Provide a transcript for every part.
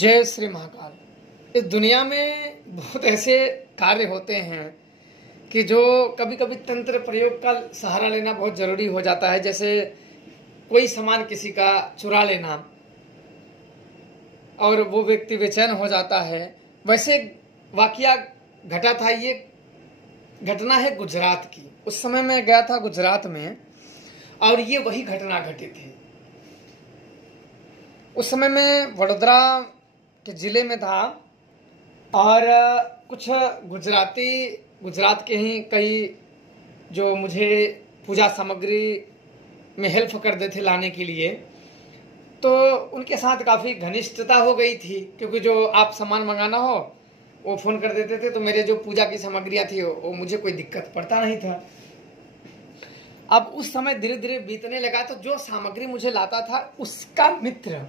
जय श्री महाकाल। इस दुनिया में बहुत ऐसे कार्य होते हैं कि जो कभी कभी तंत्र प्रयोग का सहारा लेना बहुत ज़रूरी हो जाता है। जैसे कोई सामान किसी का चुरा लेना और वो व्यक्ति बेचैन हो जाता है। वैसे वाकया घटा था, ये घटना है गुजरात की। उस समय मैं गया था गुजरात में और ये वही घटना घटी थी। उस समय मैं वडोदरा के ज़िले में था और कुछ गुजरात के ही कई जो मुझे पूजा सामग्री में हेल्प कर देते थे लाने के लिए, तो उनके साथ काफ़ी घनिष्ठता हो गई थी। क्योंकि जो आप सामान मंगाना हो वो फ़ोन कर देते थे, तो मेरे जो पूजा की सामग्रियाँ थी वो मुझे कोई दिक्कत पड़ता नहीं था। अब उस समय धीरे धीरे बीतने लगा, तो जो सामग्री मुझे लाता था उसका मित्र,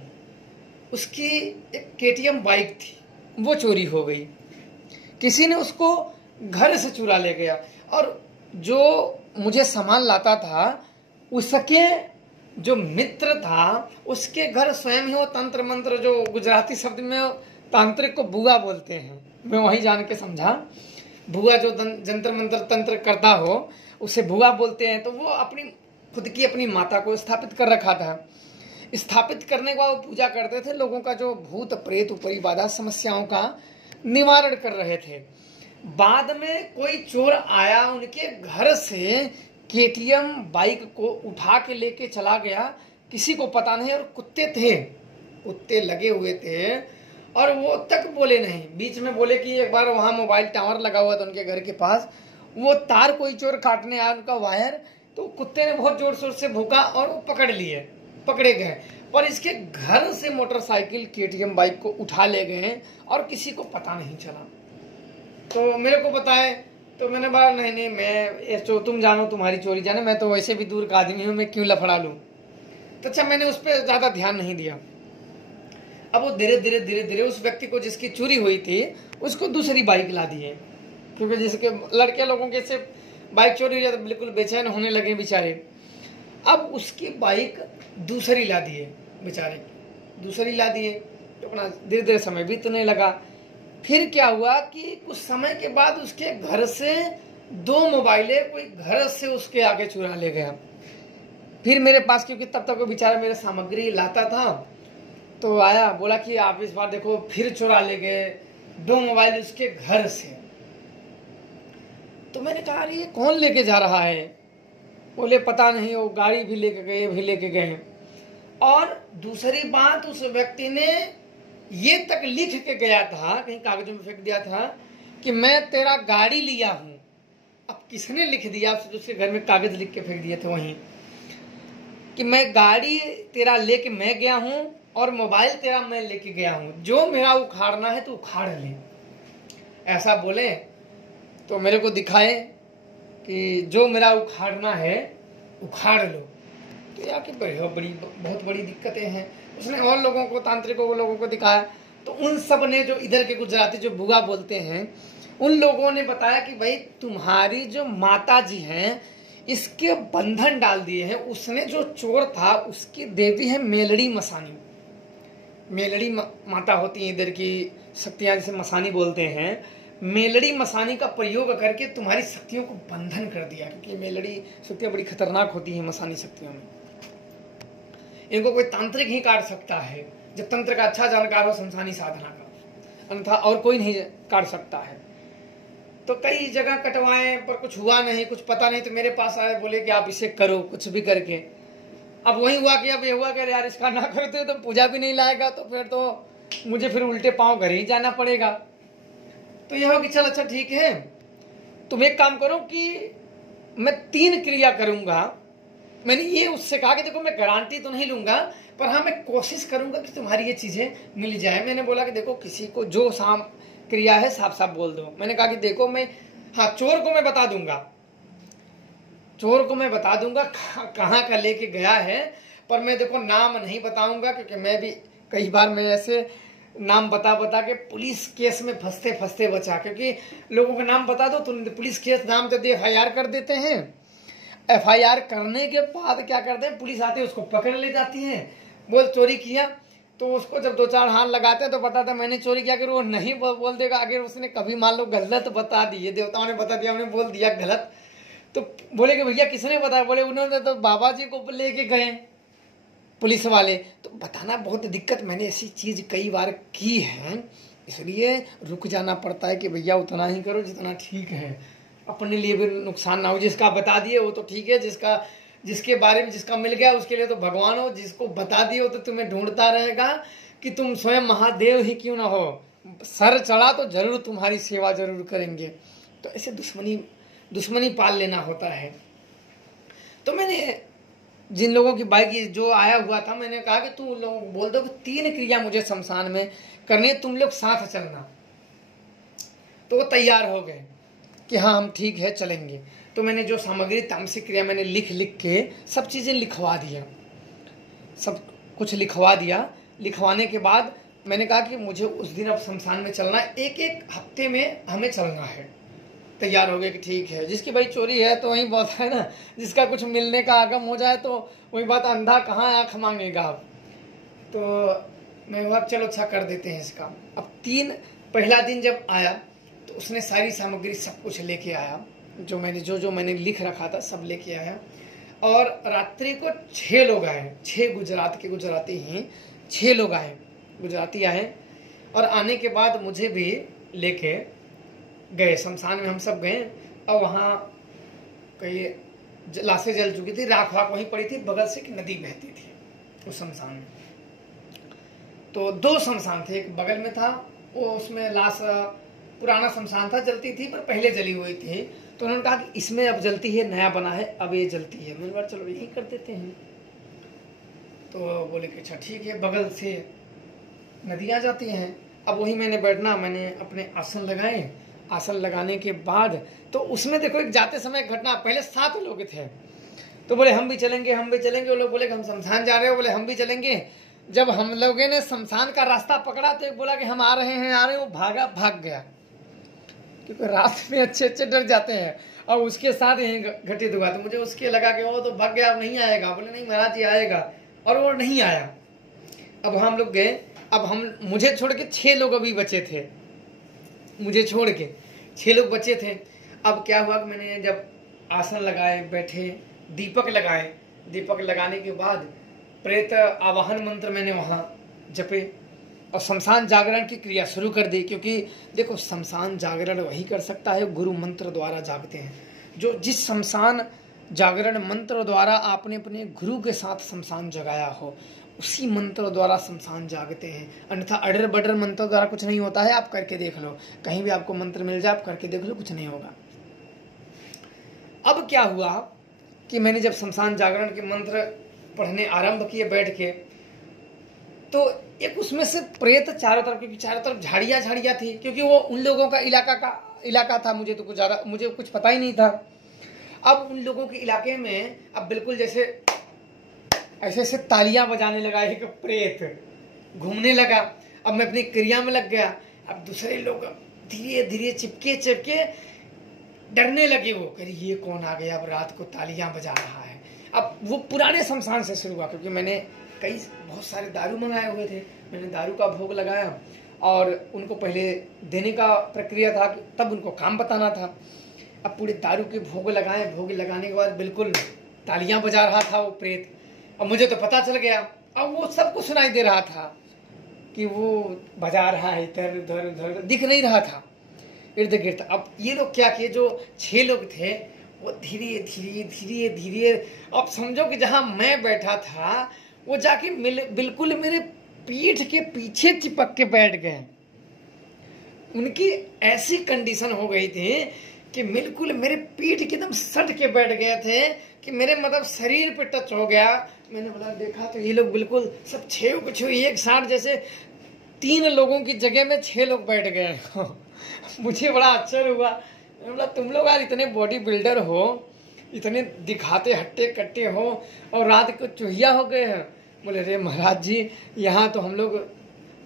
उसकी एक KTM बाइक थी, वो चोरी हो गई। किसी ने उसको घर से चुरा ले गया और जो मुझे सामान लाता था उसके जो मित्र था उसके घर स्वयं ही वो तंत्र मंत्र, जो गुजराती शब्द में तांत्रिक को बुआ बोलते हैं, मैं वही जान के समझा। बुआ जो जंतर मंत्र तंत्र करता हो उसे बुआ बोलते हैं। तो वो अपनी खुद की अपनी माता को स्थापित कर रखा था। स्थापित करने के बाद वो पूजा करते थे, लोगों का जो भूत प्रेत ऊपरी बाधा समस्याओं का निवारण कर रहे थे। बाद में कोई चोर आया, उनके घर से KTM बाइक को उठा के लेके चला गया, किसी को पता नहीं। और कुत्ते लगे हुए थे और वो तक बोले नहीं। बीच में बोले कि एक बार वहाँ मोबाइल टावर लगा हुआ था उनके घर के पास, वो तार कोई चोर काटने आया, उनका वायर, तो कुत्ते ने बहुत जोर शोर से भूखा और वो पकड़े गए। पर इसके घर से मोटरसाइकिल KTM बाइक को उठा ले गए और किसी को पता नहीं चला। तो मेरे को बताए, तो मैंने बोला नहीं मैं तुम जानो, तुम्हारी चोरी जाने, मैं तो वैसे भी दूर का आदमी हूँ, मैं क्यों लफड़ा लूँ। तो अच्छा, मैंने उस पर ज़्यादा ध्यान नहीं दिया। अब वो धीरे धीरे उस व्यक्ति को जिसकी चोरी हुई थी उसको दूसरी बाइक ला दी है। क्योंकि जिसके लड़के लोगों के से बाइक चोरी हो जाए तो बिल्कुल बेचैन होने लगे बेचारे। अब उसकी बाइक दूसरी ला दिए बेचारे, दूसरी ला दिए। तो अपना धीरे धीरे समय बीतने लगा। फिर क्या हुआ कि कुछ समय के बाद उसके घर से 2 मोबाइलें कोई घर से उसके आगे चुरा ले गया। फिर मेरे पास, क्योंकि तब तक वो बेचारा मेरे सामग्री लाता था, तो आया, बोला कि आप इस बार देखो फिर चुरा ले गए 2 मोबाइल उसके घर से। तो मैंने कहा अरे ये कौन लेके जा रहा है। बोले पता नहीं, वो गाड़ी भी लेके गए। और दूसरी बात, उस व्यक्ति ने ये तक लिख के गया था, कहीं कागजों में फेंक दिया था कि मैं तेरा गाड़ी लिया हूं। अब किसने लिख दिया, उसके घर में कागज लिख के फेंक दिए थे वहीं, कि मैं गाड़ी तेरा लेके मैं गया हूं और मोबाइल तेरा मैं लेके गया हूं, जो मेरा उखाड़ना है तो उखाड़ ले। ऐसा बोले तो मेरे को दिखाए कि जो मेरा उखाड़ना है उखाड़ लो। तो यार कि बहुत बड़ी दिक्कतें हैं। उसने और लोगों को, तांत्रिकों को, लोगों को दिखाया, तो उन सब ने, जो इधर के गुजराती जो बुआ बोलते हैं, उन लोगों ने बताया कि भाई तुम्हारी जो माता जी हैं इसके बंधन डाल दिए हैं। उसने जो चोर था उसकी देवी है मेलड़ी मसानी। मेलड़ी माता होती है इधर की शक्तियाँ, जिसे मसानी बोलते हैं। मेलड़ी मसानी का प्रयोग करके तुम्हारी शक्तियों को बंधन कर दिया, क्योंकि मेलड़ी शक्तियाँ बड़ी खतरनाक होती हैं मसानी शक्तियों में। इनको कोई तांत्रिक ही काट सकता है, जब तंत्र का अच्छा जानकार हो, शमशानी साधना का, अन्यथा और कोई नहीं काट सकता है। तो कई जगह कटवाए पर कुछ हुआ नहीं, कुछ पता नहीं। तो मेरे पास आए, बोले कि आप इसे करो कुछ भी करके। अब वही हुआ कि अब ये हुआ कि यार इसका ना करते तो पूजा भी नहीं लाएगा, तो फिर तो मुझे फिर उल्टे पांव घर ही जाना पड़ेगा। तो यह हो कि चल अच्छा ठीक है, तुम एक काम करो कि मैं 3 क्रिया करूंगा। मैंने ये उससे कहा कि देखो मैं गारंटी तो नहीं लूंगा, पर हाँ मैं कोशिश करूंगा कि तुम्हारी ये चीजें मिल जाए। मैंने बोला कि देखो किसी को जो साम क्रिया है साफ साफ बोल दो। मैंने कहा कि देखो मैं, हाँ चोर को मैं बता दूंगा कहाँ का लेके गया है, पर मैं देखो नाम नहीं बताऊंगा, क्योंकि मैं भी कई बार मैं ऐसे नाम बता के पुलिस केस में फंसते बचा। क्योंकि लोगों का नाम बता दो तो पुलिस केस नाम तो FIR कर देते हैं। FIR करने के बाद क्या करते हैं, पुलिस आती है उसको पकड़ ले जाती है, बोल चोरी किया। तो उसको जब 2-4 हाथ लगाते हैं तो बताता मैंने चोरी किया, अगर वो नहीं बोल देगा, अगर उसने कभी मान लो गलत बता दिए, देवताओं ने बता दिया, उन्हें बोल दिया गलत, तो बोले कि भैया किसने बताया, बोले उन्होंने तो बाबा जी को लेके गए पुलिस वाले। तो बताना बहुत दिक्कत, मैंने ऐसी चीज़ कई बार की है, इसलिए रुक जाना पड़ता है कि भैया उतना ही करो जितना ठीक है, अपने लिए भी नुकसान ना हो। जिसका बता दिए वो तो ठीक है, जिसके बारे में जिसका मिल गया उसके लिए तो भगवान हो, जिसको बता दिए वो तो तुम्हें ढूंढता रहेगा कि तुम स्वयं महादेव ही क्यों ना हो, सर चढ़ा तो जरूर तुम्हारी सेवा जरूर करेंगे। तो ऐसे दुश्मनी पाल लेना होता है। तो मैंने जिन लोगों की बाइक जो आया हुआ था, मैंने कहा कि तुम लोगों को बोल दो कि 3 क्रिया मुझे शमशान में करनी है, तुम लोग साथ चलना। तो वो तैयार हो गए कि हाँ हम ठीक है चलेंगे। तो मैंने जो सामग्री तामसिक क्रिया मैंने लिख के सब चीज़ें लिखवा दिया, सब कुछ लिखवा दिया। लिखवाने के बाद मैंने कहा कि मुझे उस दिन अब शमशान में चलना है, 1-1 हफ्ते में हमें चलना है। तैयार हो गए कि ठीक है, जिसकी भाई चोरी है तो वही बात है ना, जिसका कुछ मिलने का आगम हो जाए तो वही बात, अंधा कहाँ आँख मांगेगा। तो मैं वो चलो अच्छा कर देते हैं इसका। अब पहला दिन जब आया तो उसने सारी सामग्री सब कुछ लेके आया, जो मैंने लिख रखा था सब लेके आया। और रात्रि को 6 लोग आए, 6 गुजरात के गुजराती हैं, 6 लोग आए, गुजराती आए। और आने के बाद मुझे भी लेके गए शमशान में, हम सब गए। और वहाँ कई लाशें जल चुकी थी, राख वाख वहीं पड़ी थी, बगल से एक नदी बहती थी उस शमशान में। तो 2 शमशान थे, एक बगल में था, वो उसमें लाश पुराना शमशान था, जलती थी पर पहले जली हुई थी। तो उन्होंने कहा कि इसमें अब जलती है, नया बना है, अब ये जलती है। मैंने कहा चलो यही कर देते हैं। तो बोले कि अच्छा ठीक है, बगल से नदियाँ जाती हैं। अब वही मैंने बैठना, मैंने अपने आसन लगाए। आसन लगाने के बाद तो उसमें देखो एक जाते समय घटना, पहले 7 लोग थे, तो बोले हम भी चलेंगे, हम भी चलेंगे। वो लोग बोले कि हम शमशान जा रहे हो, बोले हम भी चलेंगे। जब हम लोगों ने शमशान का रास्ता पकड़ा तो एक बोला कि हम आ रहे हैं, वो भाग गया, क्योंकि रात में अच्छे डर जाते हैं। और उसके साथ यही घटित हुआ, तो मुझे उसके लगा कि वो तो भाग गया, अब नहीं आएगा। बोले नहीं महाराज जी आएगा, और वो नहीं आया। अब हम लोग गए, अब मुझे छोड़ के 6 लोग अभी बचे थे, मुझे छोड़ के 6 लोग बचे थे। अब क्या हुआ कि मैंने जब आसन लगाए, बैठे, दीपक लगाए, दीपक लगाने के बाद प्रेत आवाहन मंत्र मैंने वहाँ जपे और शमशान जागरण की क्रिया शुरू कर दी। क्योंकि देखो शमशान जागरण वही कर सकता है गुरु मंत्र द्वारा जागते हैं। जो जिस शमशान जागरण मंत्र द्वारा आपने अपने गुरु के साथ शमशान जगाया हो, उसी मंत्र द्वारा शमशान जागते हैं। अन्यथा अडर बडर मंत्र द्वारा कुछ नहीं होता है। आप करके देख लो, कहीं भी आपको मंत्र मिल जाए आप करके देख लो, कुछ नहीं होगा। अब क्या हुआ कि मैंने जब शमशान जागरण के मंत्र पढ़ने आरंभ किए बैठ के, तो एक उसमें से प्रेत चारों तरफ, क्योंकि चारों तरफ झाड़ियाँ थी, क्योंकि वो उन लोगों का इलाका था, मुझे कुछ पता ही नहीं था। अब उन लोगों के इलाके में अब बिल्कुल जैसे ऐसे तालियां बजाने लगा, एक प्रेत घूमने लगा। अब मैं अपनी क्रिया में लग गया। अब दूसरे लोग धीरे धीरे चिपके डरने लगे, वो कह ये कौन आ गया, अब रात को तालियां बजा रहा है। अब वो पुराने शमशान से शुरू हुआ, क्योंकि मैंने बहुत सारे दारू मंगाए हुए थे। मैंने दारू का भोग लगाया और उनको पहले देने का प्रक्रिया था, तब उनको काम बताना था। अब पूरे दारू के भोग लगाए, भोग लगाने के बाद बिल्कुल तालियां बजा रहा था वो प्रेत। अब मुझे तो पता चल गया, अब वो सबको सुनाई दे रहा था कि वो बजा रहा है, इधर उधर दिख नहीं रहा था इर्द गिर्द। अब ये लोग क्या किए, जो 6 लोग थे वो धीरे धीरे अब समझो कि जहां मैं बैठा था वो जाके बिल्कुल मेरे पीठ के पीछे चिपक के बैठ गए। उनकी ऐसी कंडीशन हो गई थी कि बिल्कुल मेरे पीठ के एकदम सट के बैठ गए थे कि मेरे मतलब शरीर पे टच हो गया। मैंने बोला देखा तो ये लोग बिल्कुल सब 6 कुछ एक साथ, जैसे 3 लोगों की जगह में 6 लोग बैठ गए। मुझे बड़ा आश्चर्य हुआ। मैंने बोला तुम लोग यार इतने बॉडी बिल्डर हो, इतने दिखाते हट्टे कट्टे हो और रात को चूहिया हो गए हैं। बोले रे महाराज जी यहाँ तो हम लोग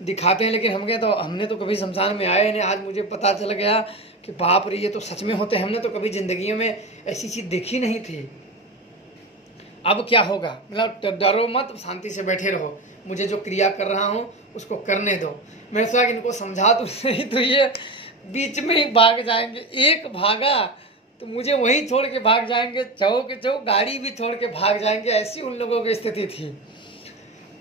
दिखाते हैं, लेकिन हमने तो कभी शमशान में आए नहीं। आज मुझे पता चल गया कि बाप रे ये तो सच में होते हैं, हमने तो कभी जिंदगी में ऐसी चीज देखी नहीं थी। अब क्या होगा, मतलब डरो मत, शांति से बैठे रहो। मुझे जो क्रिया कर रहा हूँ उसको करने दो। मैं सोचा कि इनको समझा तो सही, तो ये बीच में ही भाग जाएंगे। एक भागा तो मुझे वहीं छोड़ के भाग जाएंगे, चौक गाड़ी भी छोड़ के भाग जाएंगे, ऐसी उन लोगों की स्थिति थी।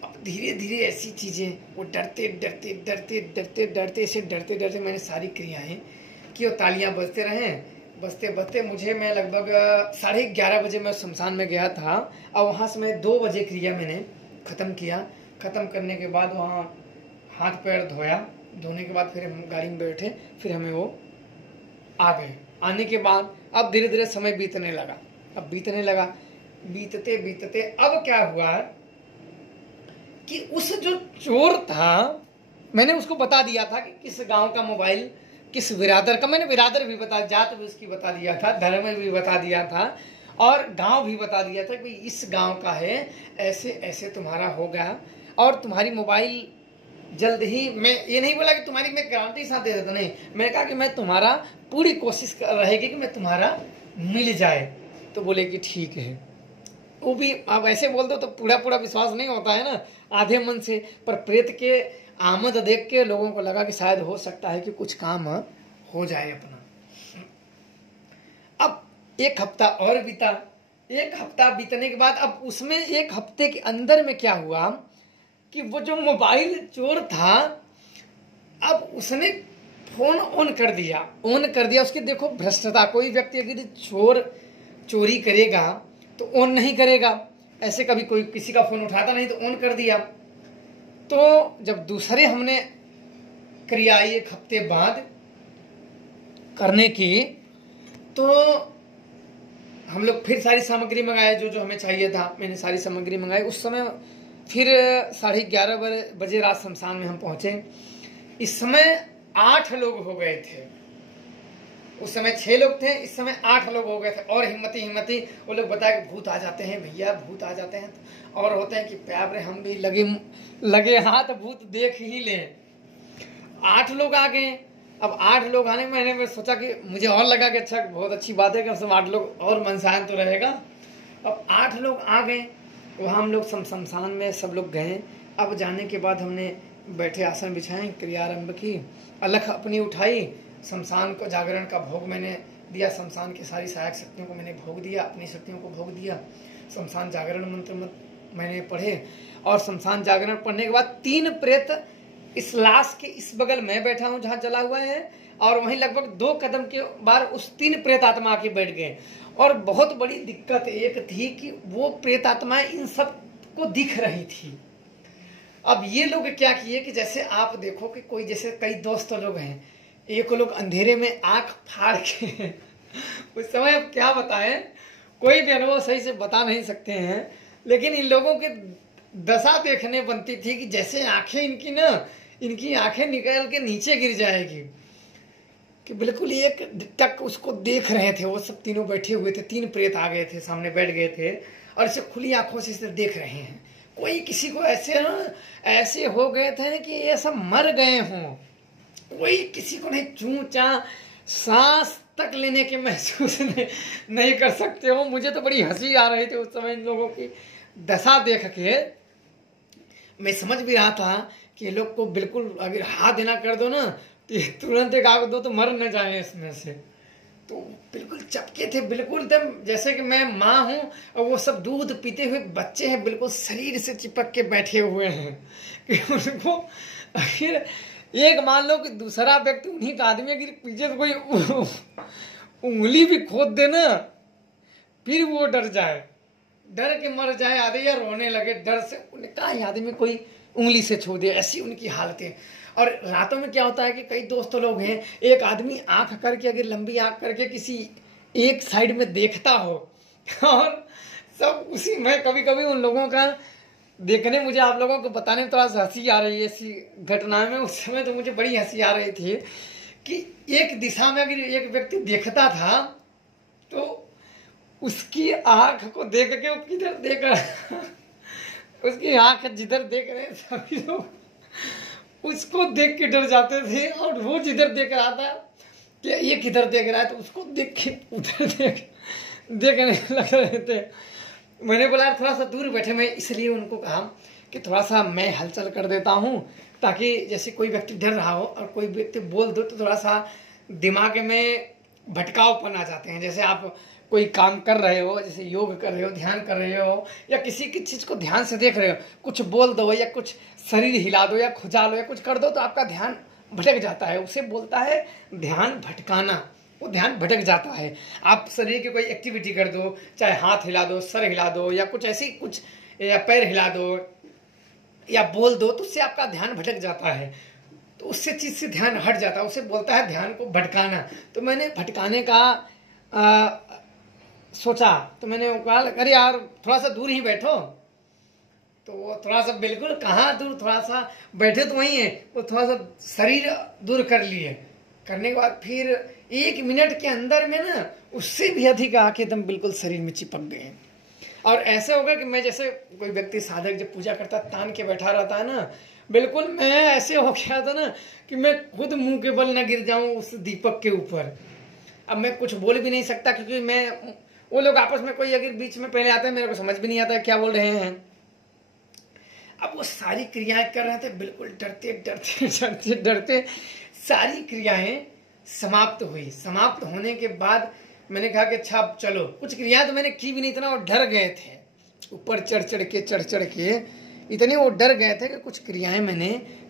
अब धीरे धीरे ऐसी चीज़ें, वो डरते डरते डरते डरते डरते ऐसे डरते डरते मैंने सारी क्रियाएं कि वो तालियां बजते रहें, बजते बजते मुझे, मैं लगभग 11:30 बजे मैं शमशान में गया था और वहाँ से मैं 2 बजे क्रिया मैंने ख़त्म किया। ख़त्म करने के बाद वहाँ हाथ पैर धोया, धोने के बाद फिर हम गाड़ी में बैठे, फिर हमें वो आ गए। आने के बाद अब धीरे धीरे समय बीतने लगा, अब बीतने लगा, बीतते बीतते अब क्या हुआ कि उस जो चोर था, मैंने उसको बता दिया था कि किस गांव का मोबाइल, किस बिरादर का, मैंने बिरादर भी बता, जात भी उसकी बता दिया था, धर्म भी बता दिया था और गांव भी बता दिया था कि इस गांव का है, ऐसे ऐसे तुम्हारा हो गया और तुम्हारी मोबाइल जल्द ही, मैं ये नहीं बोला कि तुम्हारी मैं गारंटी साथ दे देता, नहीं, मैं कहा कि मैं तुम्हारा पूरी कोशिश रहेगी कि मैं तुम्हारा मिल जाए। तो बोले कि ठीक है। वो भी अब ऐसे बोल दो तो पूरा पूरा विश्वास नहीं होता है ना, आधे मन से, पर प्रेत के आमद देख के लोगों को लगा कि शायद हो सकता है कि कुछ काम हो जाए अपना। अब 1 हफ्ता और बीता, 1 हफ्ता बीतने के बाद अब उसमें 1 हफ्ते के अंदर में क्या हुआ कि वो जो मोबाइल चोर था, अब उसने फोन ऑन कर दिया, उसकी देखो भ्रष्टता। कोई व्यक्ति अगर चोरी करेगा तो ऑन नहीं करेगा, ऐसे कभी कोई किसी का फोन उठाता नहीं, तो ऑन कर दिया। तो जब दूसरे हमने क्रिया 1 हफ्ते बाद करने की, तो हम लोग फिर सारी सामग्री मंगाए, जो जो हमें चाहिए था, मैंने सारी सामग्री मंगाई। उस समय फिर 11:30 बजे रात शमशान में हम पहुंचे। इस समय 8 लोग हो गए थे, उस समय 6 लोग थे, इस समय 8 लोग हो गए थे। और हिम्मती वो लोग बताए कि भूत आ जाते हैं भैया, भूत आ जाते हैं, और होते हैं कि प्यारे हम भी लगे हाथ भूत देख ही लें। 8 लोग आ गए। अब 8 लोग आने में मैंने सोचा कि मुझे और लगा कि अच्छा, बहुत अच्छी बात है कि सब 8 लोग और मनसायन तो रहेगा। अब 8 लोग आ गए, वहाँ हम लोग शमशान में सब लोग गए। अब जाने के बाद हमने बैठे, आसन बिछाए, क्रिया आरंभ की, अलख अपनी उठाई, शमशान को जागरण का भोग मैंने दिया, शमशान की सारी सहायक शक्तियों को मैंने भोग दिया, अपनी शक्तियों को भोग दिया। शमशान जागरण मंत्र मैंने पढ़े, और शमशान जागरण पढ़ने के बाद 3 प्रेत इस लाश के इस बगल में बैठा हूँ जहाँ जला हुआ है, और वहीं लगभग 2 कदम के बाहर उस 3 प्रेत आत्मा आके बैठ गए। और बहुत बड़ी दिक्कत एक थी कि वो प्रेत आत्माएं इन सब को दिख रही थी। अब ये लोग क्या किए कि जैसे आप देखो कि कोई, जैसे कई दोस्त लोग हैं, एक लोग अंधेरे में आंख फाड़ के उस समय अब क्या बताएं, कोई भी अनुभव सही से बता नहीं सकते हैं, लेकिन इन लोगों की दशा देखने बनती थी कि जैसे आंखें इनकी आंखें निकल के नीचे गिर जाएगी, कि बिल्कुल एक टक उसको देख रहे थे। वो सब तीनों बैठे हुए थे, 3 प्रेत आ गए थे, सामने बैठ गए थे और इसे खुली आंखों से इसे देख रहे हैं। कोई किसी को ऐसे हो गए थे कि ये सब मर गए हों, कोई किसी को नहीं, चूं चा सांस तक लेने के महसूस नहीं कर सकते हो। मुझे तो बड़ी हंसी आ रही थी उस समय इन लोगों की दशा देख के। मैं समझ भी रहा था कि ये लोग को बिल्कुल अगर हाथ देना कर दो ना, तो तुरंत एक आग दो तो मर न जाए इसमें से। तो बिल्कुल चपके थे, बिल्कुल एकदम जैसे कि मैं माँ हूँ और वो सब दूध पीते हुए बच्चे हैं, बिल्कुल शरीर से चिपक के बैठे हुए हैं कि उनको आखिर एक मान लो कि दूसरा व्यक्ति उन्हीं का आदमी अगर पीछे से कोई उंगली भी खोद देना, फिर वो डर जाए, डर के मर जाए आधे, या रोने लगे डर से, उनका आदमी कोई उंगली से छू दे, ऐसी उनकी हालतें। और रातों में क्या होता है कि कई दोस्त लोग हैं, एक आदमी आंख करके, अगर लंबी आंख करके किसी एक साइड में देखता हो, और सब उसी में, कभी कभी उन लोगों का देखने, मुझे आप लोगों को बताने में थोड़ा सा हंसी आ रही है ऐसी घटनाएं में। उस समय तो मुझे बड़ी हंसी आ रही थी कि एक दिशा में अगर एक व्यक्ति देखता था तो उसकी आंख को देख के वो किधर देख रहा उसकी आंख जिधर देख रहे सभी लोग उसको देख के डर जाते थे, और वो जिधर देख रहा था कि ये किधर देख रहा है तो उसको देख के उधर देखने लग रहे थे। मैंने बोला थोड़ा सा दूर बैठे, मैं इसलिए उनको कहा कि थोड़ा सा मैं हलचल कर देता हूँ, ताकि जैसे कोई व्यक्ति डर रहा हो और कोई व्यक्ति बोल दो तो थोड़ा सा दिमाग में भटकावपन आ जाते हैं। जैसे आप कोई काम कर रहे हो, जैसे योग कर रहे हो, ध्यान कर रहे हो, या किसी की चीज़ को ध्यान से देख रहे हो, कुछ बोल दो या कुछ शरीर हिला दो या खुजा लो या कुछ कर दो तो आपका ध्यान भटक जाता है। उसे बोलता है ध्यान भटकाना, वो ध्यान भटक जाता है। आप शरीर की कोई एक्टिविटी कर दो, चाहे हाथ हिला दो, सर हिला दो, या कुछ ऐसी कुछ, या पैर हिला दो या बोल दो, तो उससे आपका ध्यान भटक जाता है, तो उससे चीज़ से ध्यान हट जाता है। उसे बोलता है ध्यान को भटकाना। तो मैंने भटकाने का सोचा, तो मैंने कहा अरे यार थोड़ा सा दूर ही बैठो। तो वो थोड़ा सा, बिल्कुल कहाँ दूर, थोड़ा सा बैठे तो वहीं है, वो थोड़ा सा शरीर दूर कर लिए। करने के बाद फिर 1 मिनट के अंदर में ना उससे भी अधिक आके एकदम बिल्कुल शरीर में चिपक गए। और ऐसे होगा कि मैं, जैसे कोई व्यक्ति साधक जब पूजा करता तान के बैठा रहता है ना, बिल्कुल मैं ऐसे हो गया था ना कि मैं खुद मुंह के बल न गिर जाऊं उस दीपक के ऊपर। अब मैं कुछ बोल भी नहीं सकता, क्योंकि मैं, वो लोग आपस में कोई अगर बीच में पहले आता है, मेरे को समझ भी नहीं आता क्या बोल रहे हैं। अब वो सारी क्रियाएं कर रहे थे, बिल्कुल डरते डरते डरते डरते सारी क्रियाएं समाप्त हुई। समाप्त होने के बाद मैंने कहा कि अच्छा अब चलो। कुछ क्रियाएं तो मैंने की भी नहीं, इतना वो डर गए थे, ऊपर चढ़ चढ़ के इतने वो डर गए थे कि कुछ क्रियाएं मैंने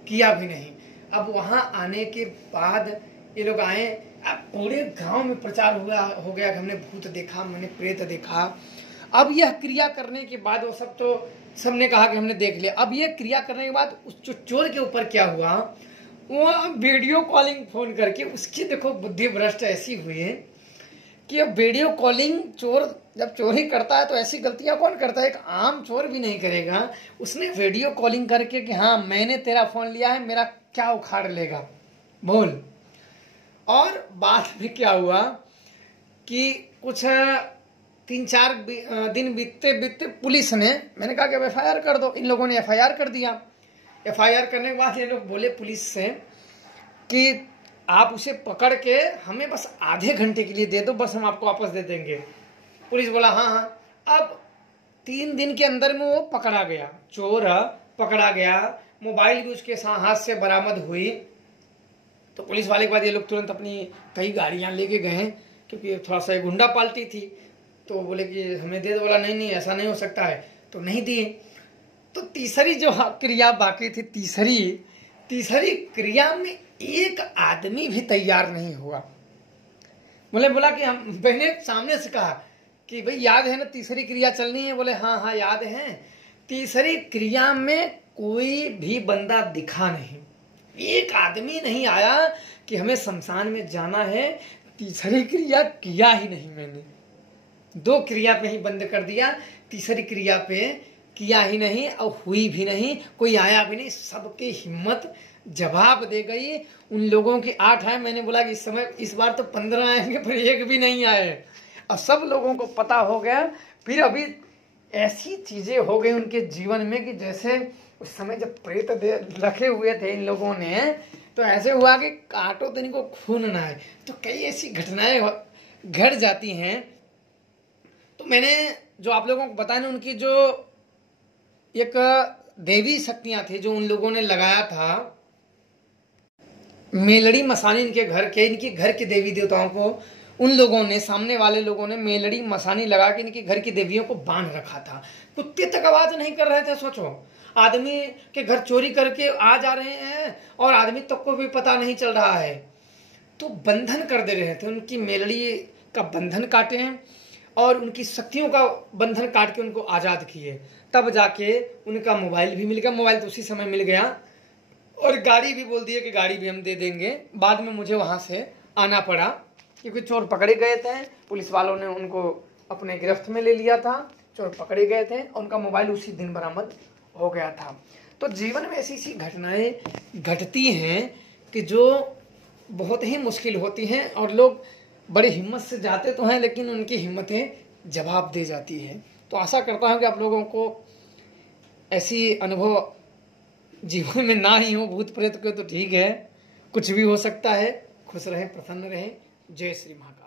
किया भी नहीं। अब वहां आने के बाद ये लोग आए, अब पूरे गांव में प्रचार हो गया कि हमने भूत देखा, मैंने प्रेत देखा। अब यह क्रिया करने के बाद वो सब, तो सबने कहा कि हमने देख लिया। अब यह क्रिया करने के बाद उस जो चोर के ऊपर क्या हुआ, वो वीडियो कॉलिंग फोन करके, उसकी देखो बुद्धि भ्रष्ट ऐसी हुई है कि अब वीडियो कॉलिंग, चोर जब चोरी करता है तो ऐसी गलतियां कौन करता है, एक आम चोर भी नहीं करेगा। उसने वीडियो कॉलिंग करके कि हाँ मैंने तेरा फोन लिया है, मेरा क्या उखाड़ लेगा बोल। और बाद में क्या हुआ कि कुछ 3-4 दिन बीतते बीतते पुलिस ने, मैंने कहा कि FIR कर दो। इन लोगों ने FIR कर दिया। FIR करने के बाद ये लोग बोले पुलिस से कि आप उसे पकड़ के हमें बस आधे घंटे के लिए दे दो, बस हम आपको वापस दे देंगे। पुलिस बोला हाँ हाँ। अब 3 दिन के अंदर में वो पकड़ा गया, चोर पकड़ा गया, मोबाइल भी उसके हाथ से बरामद हुई। तो पुलिस वाले के बाद ये लोग तुरंत अपनी कई गाड़ियां लेके गए, क्योंकि थोड़ा सा गुंडा पाल्टी थी। तो बोले कि हमें दे दो। बोला नहीं नहीं ऐसा नहीं हो सकता है, तो नहीं दिए। तो तीसरी जो क्रिया बाकी थी, तीसरी क्रिया में एक आदमी भी तैयार नहीं हुआ। बोला कि मैंने सामने से कहा कि भाई याद है ना तीसरी क्रिया चलनी है। बोले हाँ हाँ याद है। तीसरी क्रिया में कोई भी बंदा दिखा नहीं, एक आदमी नहीं आया कि हमें शमशान में जाना है। तीसरी क्रिया किया ही नहीं मैंने, 2 क्रिया पे ही बंद कर दिया, तीसरी क्रिया पे किया ही नहीं और हुई भी नहीं, कोई आया भी नहीं। सबकी हिम्मत जवाब दे गई। उन लोगों की 8 आए, मैंने बोला कि इस बार तो 15 आएंगे पर एक भी नहीं आए। और सब लोगों को पता हो गया। फिर अभी ऐसी चीजें हो गई उनके जीवन में कि जैसे उस समय जब प्रेत रखे हुए थे इन लोगों ने, तो ऐसे हुआ कि काटो तो इनको खून ना आए। तो कई ऐसी घटनाएं घट जाती हैं। तो मैंने जो आप लोगों को बताया ना, उनकी जो एक देवी शक्तियां थी जो उन लोगों ने लगाया था, मेलड़ी मसानी इनके घर के देवी देवताओं को उन लोगों ने, सामने वाले लोगों ने मेलड़ी मसानी लगा के इनके घर की देवियों को बांध रखा था। कुत्ते तक आवाज नहीं कर रहे थे। सोचो, आदमी के घर चोरी करके आ जा रहे हैं और आदमी तक को भी पता नहीं चल रहा है। तो बंधन कर दे रहे थे, उनकी मेलड़ी का बंधन काटे हैं और उनकी शक्तियों का बंधन काट के उनको आजाद किए। तब जाके उनका मोबाइल भी मिल गया। मोबाइल तो उसी समय मिल गया और गाड़ी भी बोल दिए कि गाड़ी भी हम दे देंगे। बाद में मुझे वहां से आना पड़ा क्योंकि चोर पकड़े गए थे। पुलिस वालों ने उनको अपने गिरफ्त में ले लिया था। चोर पकड़े गए थे और उनका मोबाइल उसी दिन बरामद हो गया था। तो जीवन में ऐसी ऐसी घटनाएं घटती हैं कि जो बहुत ही मुश्किल होती हैं और लोग बड़ी हिम्मत से जाते तो हैं, लेकिन उनकी हिम्मतें जवाब दे जाती है। तो आशा करता हूं कि आप लोगों को ऐसी अनुभव जीवन में ना ही हो। भूत प्रेत के तो ठीक है, कुछ भी हो सकता है। खुश रहें, प्रसन्न रहें। जय श्री महाकाल।